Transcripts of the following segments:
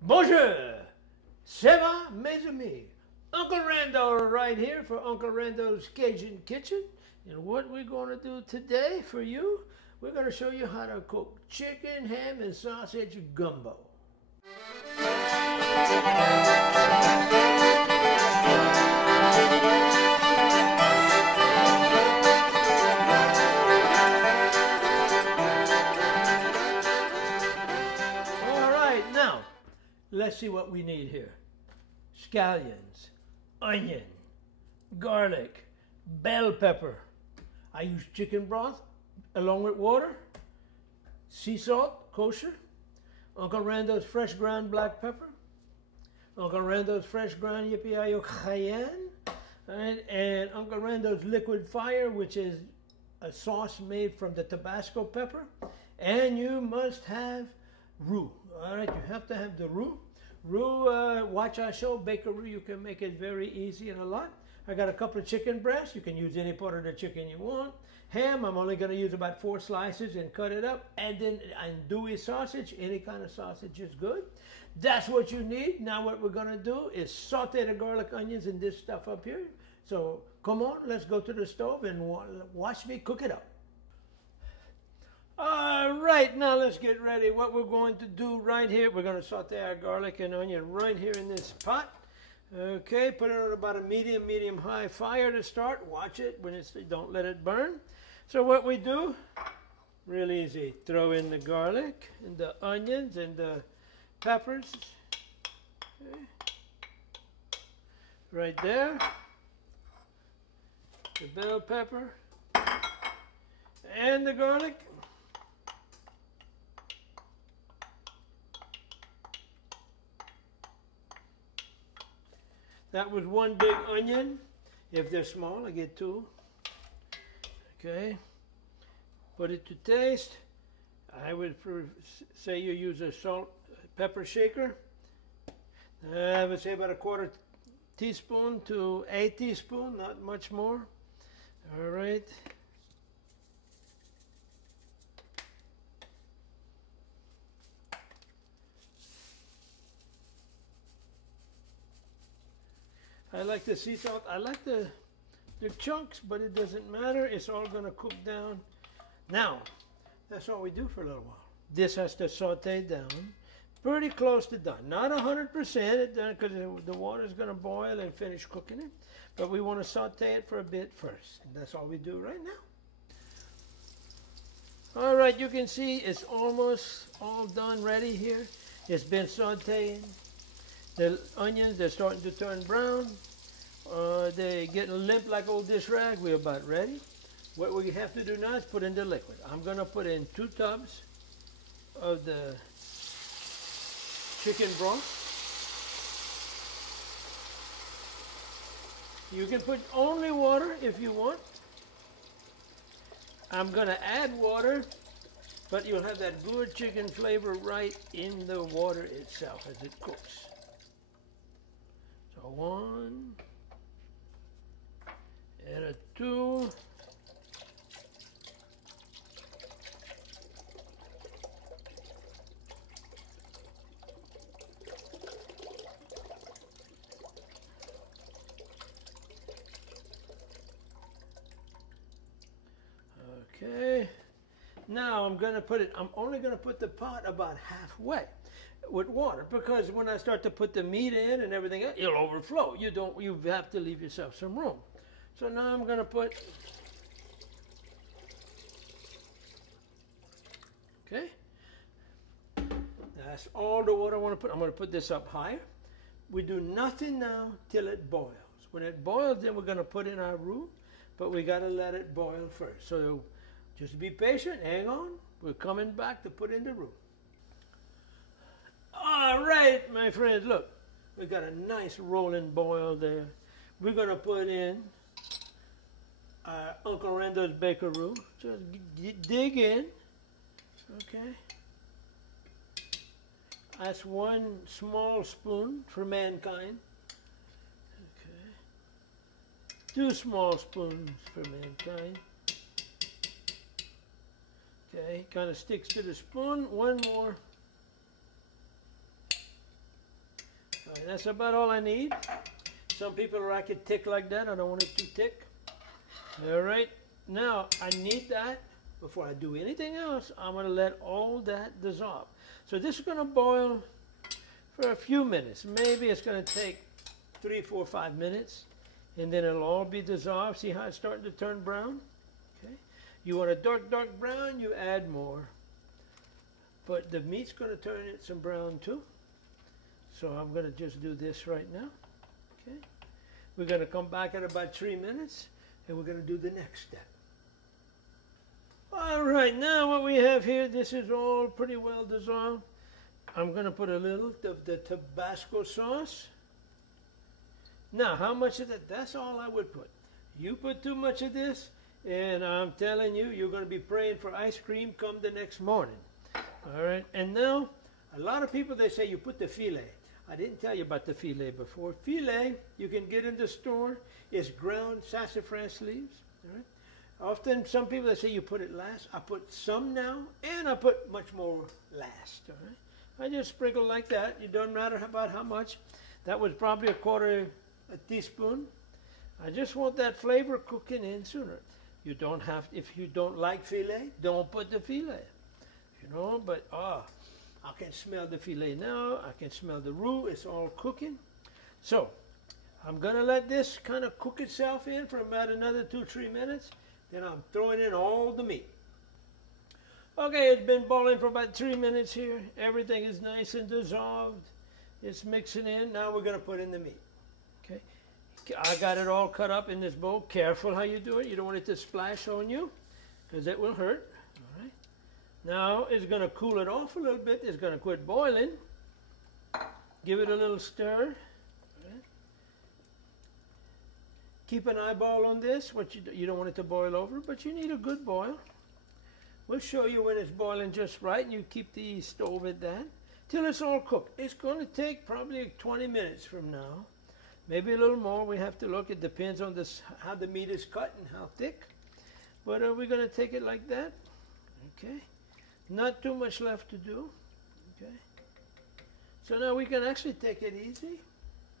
Bonjour! Ça va, mes amis? Uncle Randeaux right here for Uncle Randeaux's Cajun Kitchen. And what we're going to do today for you, we're going to show you how to cook chicken, ham, and sausage gumbo. All right, now, let's see what we need here. Scallions, onion, garlic, bell pepper. I use chicken broth along with water, sea salt, kosher, Uncle Randeaux's fresh ground black pepper, Uncle Randeaux's fresh ground yippee cayenne, right? And Uncle Randeaux's liquid fire, which is a sauce made from the Tabasco pepper. And you must have roux. All right, you have to have the roux. Roux, watch our show, Baker Roux. You can make it very easy and a lot. I got a couple of chicken breasts. You can use any part of the chicken you want. Ham, I'm only going to use about 4 slices and cut it up. And then andouille sausage, any kind of sausage is good. That's what you need. Now what we're going to do is saute the garlic, onions, and this stuff up here. So come on, let's go to the stove and watch me cook it up. All right, now let's get ready. What we're going to do right here, we're going to saute our garlic and onion right here in this pot. Okay, put it on about a medium-high fire to start. Watch it when it's, don't let it burn. So what we do, real easy, throw in the garlic and the onions and the peppers. Okay. Right there. The bell pepper and the garlic. That was 1 big onion. If they're small, I get 2. Okay. Put it to taste. I would say you use a salt pepper shaker. I would say about a 1/4 teaspoon to a teaspoon, not much more. All right. I like the sea salt. I like the chunks, but it doesn't matter. It's all going to cook down. Now, that's all we do for a little while. This has to saute down. Pretty close to done. Not 100% because the water is going to boil and finish cooking it. But we want to saute it for a bit first. And that's all we do right now. All right, you can see it's almost all done, ready here. It's been sauteing. The onions, they're starting to turn brown. They're getting limp like old dish rag. We're about ready. What we have to do now is put in the liquid. I'm going to put in 2 tubs of the chicken broth. You can put only water if you want. I'm going to add water, but you'll have that good chicken flavor right in the water itself as it cooks. So 1 and a 2. Okay. Now I'm going to put it, I'm only going to put the pot about half wet with water, because when I start to put the meat in and everything else, it'll overflow. You have to leave yourself some room. So now I'm going to put, okay, that's all the water I want to put. I'm going to put this up higher. We do nothing now till it boils. When it boils, then we're going to put in our roux, but we got to let it boil first. So just be patient, hang on. We're coming back to put in the roux. All right, my friends, look. We got a nice rolling boil there. We're going to put in our Uncle Randeaux's Baker Roux. Just dig in, okay. That's 1 small spoon for mankind. Okay. 2 small spoons for mankind. Okay, kind of sticks to the spoon. 1 more. All right, that's about all I need. Some people like it thick like that. I don't want it too thick. All right, now I need that. Before I do anything else, I'm going to let all that dissolve. So this is going to boil for a few minutes. Maybe it's going to take 3, 4, 5 minutes, and then it'll all be dissolved. See how it's starting to turn brown? Okay. You want a dark, dark brown, you add more. But the meat's going to turn it some brown too. So I'm going to just do this right now. Okay. We're going to come back in about 3 minutes, and we're going to do the next step. All right, now what we have here, this is all pretty well dissolved. I'm going to put a little of the Tabasco sauce. Now, how much of that? That's all I would put. You put too much of this, and I'm telling you, you're going to be praying for ice cream come the next morning. All right, and now, a lot of people, they say you put the filet. I didn't tell you about the filet before. Filet, you can get in the store. It's ground sassafras leaves. All right. Often, some people, they say you put it last. I put some now, and I put much more last. All right. I just sprinkle like that. It doesn't matter about how much. That was probably a teaspoon. I just want that flavor cooking in sooner. You don't have, if you don't like filet, don't put the filet. You know, but I can smell the filet now. I can smell the roux. It's all cooking. So I'm going to let this kind of cook itself in for about another 2-3 minutes. Then I'm throwing in all the meat. Okay, it's been boiling for about 3 minutes here. Everything is nice and dissolved. It's mixing in. Now we're going to put in the meat. Okay, I got it all cut up in this bowl. Careful how you do it. You don't want it to splash on you, because it will hurt. All right. Now it's going to cool it off a little bit. It's going to quit boiling. Give it a little stir. Keep an eyeball on this. You don't want it to boil over, but you need a good boil. We'll show you when it's boiling just right, and you keep the stove at that till it's all cooked. It's going to take probably 20 minutes from now, maybe a little more. We have to look. It depends on this, how the meat is cut and how thick. But we're going to take it like that. Okay. Not too much left to do. Okay. So now we can actually take it easy.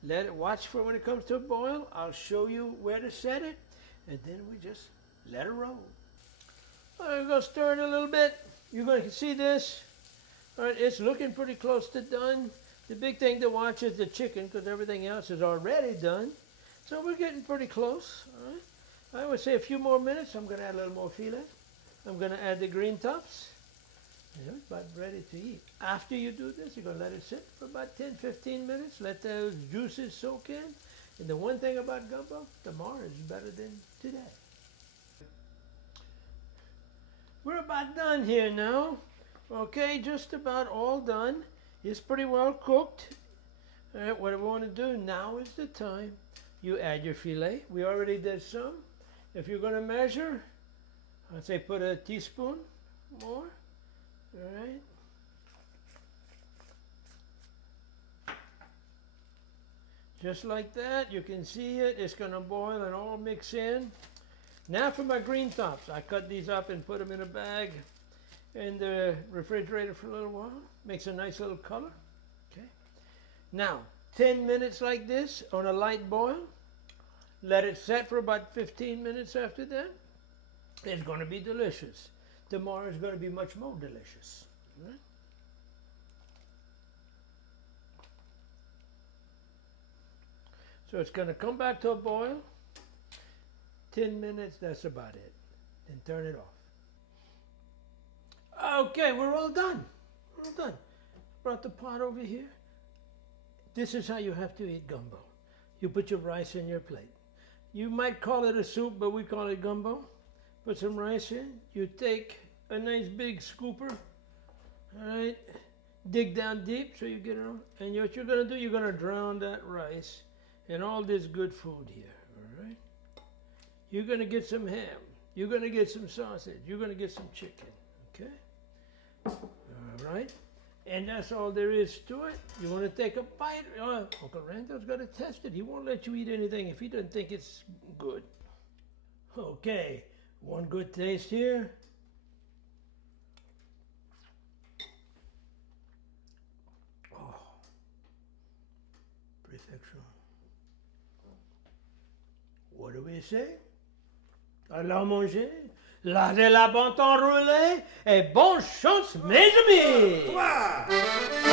Let it watch for when it comes to a boil. I'll show you where to set it, and then we just let it roll. All right, we're going to stir it a little bit. You're going to see this. All right, it's looking pretty close to done. The big thing to watch is the chicken, because everything else is already done. So we're getting pretty close. All right. I would say a few more minutes. I'm going to add a little more filet. I'm going to add the green tops. It's about ready to eat. After you do this, you're going to let it sit for about 10-15 minutes. Let those juices soak in. And the one thing about gumbo, tomorrow is better than today. We're about done here now. Okay, just about all done. It's pretty well cooked. All right, what I want to do now is the time. You add your filet. We already did some. If you're going to measure, I'd say put a teaspoon more. All right. Just like that. You can see it. It's going to boil and all mix in. Now for my green tops. I cut these up and put them in a bag in the refrigerator for a little while. Makes a nice little color. Okay. Now, 10 minutes like this on a light boil. Let it set for about 15 minutes after that. It's going to be delicious. Tomorrow is going to be much more delicious. Right? So it's going to come back to a boil. 10 minutes, that's about it. Then turn it off. Okay, we're all done. We're all done. Brought the pot over here. This is how you have to eat gumbo. You put your rice in your plate. You might call it a soup, but we call it gumbo. Put some rice in. You take a nice big scooper. All right. Dig down deep so you get it on. And what you're going to do, you're going to drown that rice in all this good food here. All right. You're going to get some ham. You're going to get some sausage. You're going to get some chicken. Okay. All right. And that's all there is to it. You want to take a bite? Uncle Randeaux's got to test it. He won't let you eat anything if he doesn't think it's good. Okay. One good taste here. perfection. What do we say? Alors manger, lasez la bonne temps roulée et bonne chance, mes amis! Toi!